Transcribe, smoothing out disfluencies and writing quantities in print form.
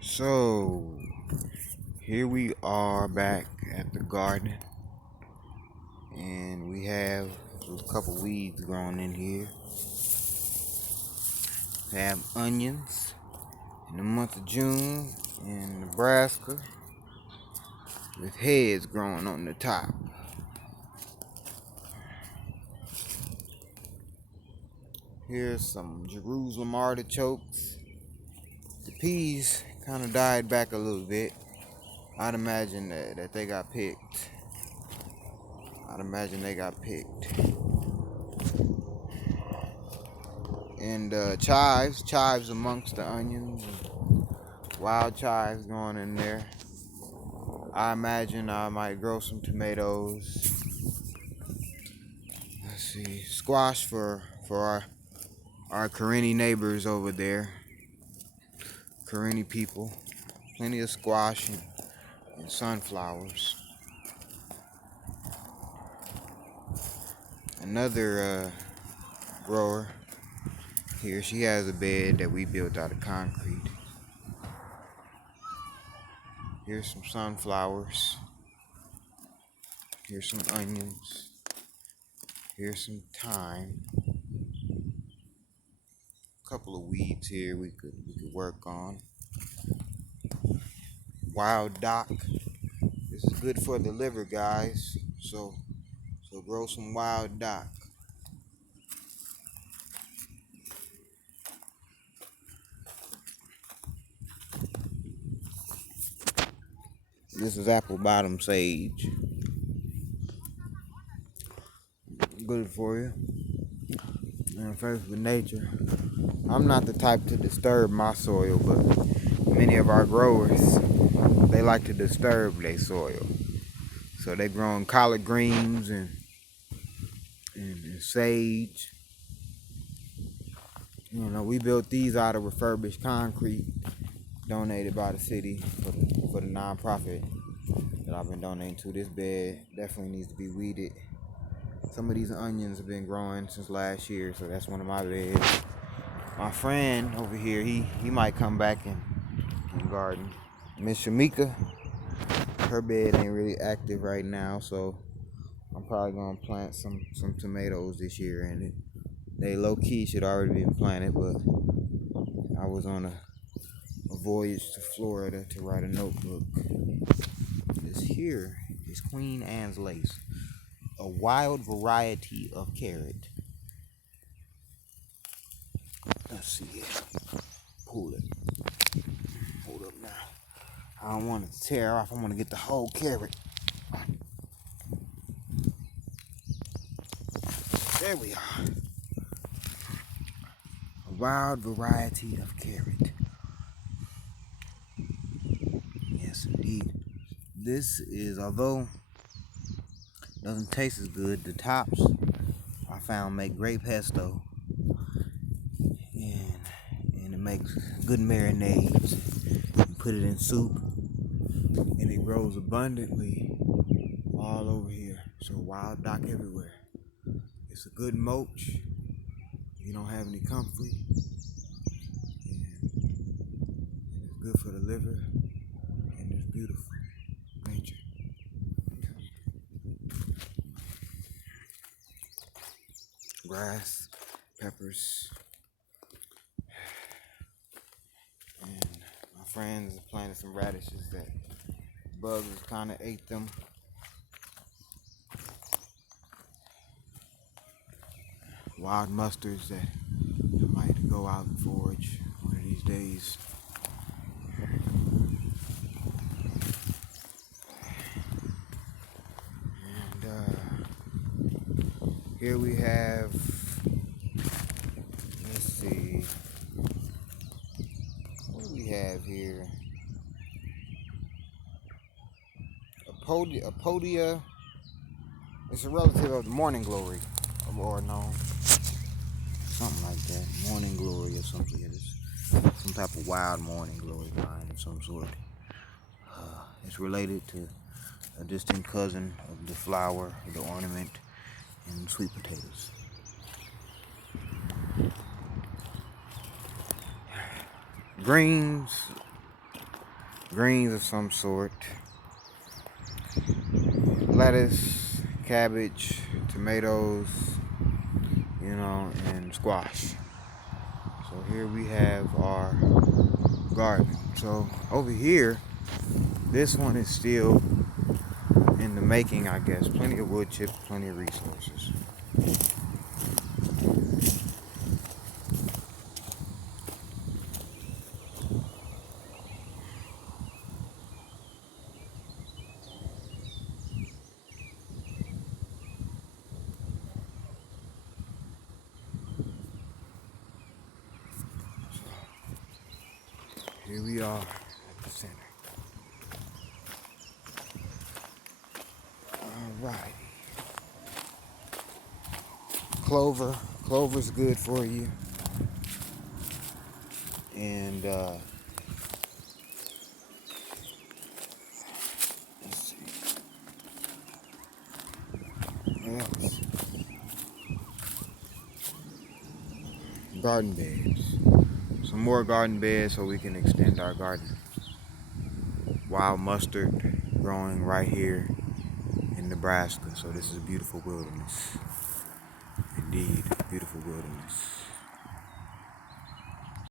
So here we are back at the garden, and we have a couple weeds growing in here. We have onions in the month of June in Nebraska with heads growing on the top. Here's some Jerusalem artichokes. The peas kind of died back a little bit. I'd imagine that they got picked. And chives amongst the onions, and wild chives going in there. I imagine I might grow some tomatoes. Let's see, squash for our Karenni neighbors over there, Karenni people. Plenty of squash and sunflowers. Another grower here, she has a bed that we built out of concrete. Here's some sunflowers. Here's some onions. Here's some thyme. A couple of weeds here we could work on. Wild dock. This is good for the liver, guys. So grow some wild dock. This is apple bottom sage. Good for you. And first with nature. I'm not the type to disturb my soil, but many of our growers, they like to disturb their soil. So they're growing collard greens and sage. You know, we built these out of refurbished concrete donated by the city for the nonprofit that I've been donating to. This bed definitely needs to be weeded. Some of these onions have been growing since last year, so that's one of my beds. My friend over here, he might come back and garden. Miss Shamika, her bed ain't really active right now, so I'm probably gonna plant some tomatoes this year in it. They low-key should already be planted, but I was on a voyage to Florida to write a notebook. This here is Queen Anne's lace, a wild variety of carrot. Let's see here. Pull it. Hold up now. I don't want it to tear off. I want to get the whole carrot. There we are. A wild variety of carrot. Yes, indeed. This is, although it doesn't taste as good, the tops I found make great pesto. And it makes good marinades. You put it in soup, and it grows abundantly all over here. So wild dock everywhere. It's a good mulch. You don't have any comfrey, and it's good for the liver, and it's beautiful nature. Grass, peppers, and my friends planted some radishes that bugs kind of ate them. Wild mustards that I might go out and forage one of these days. And here we have, let's see, what do we have here? A podia. It's a relative of the morning glory, or no, something like that. Morning glory or something. It's some type of wild morning glory vine of some sort. It's related to a distant cousin of the flower, the ornament, and sweet potatoes. Greens greens of some sort, lettuce, cabbage, tomatoes, and squash. So here we have our garden. So over here, this one is still in the making, I guess. Plenty of wood chips, plenty of resources. Here we are at the center. Alright. Clover. Clover's good for you. And let's see. What else? Garden beds. Some more garden beds so we can extend our garden. Wild mustard growing right here in Nebraska. So this is a beautiful wilderness. Indeed, beautiful wilderness.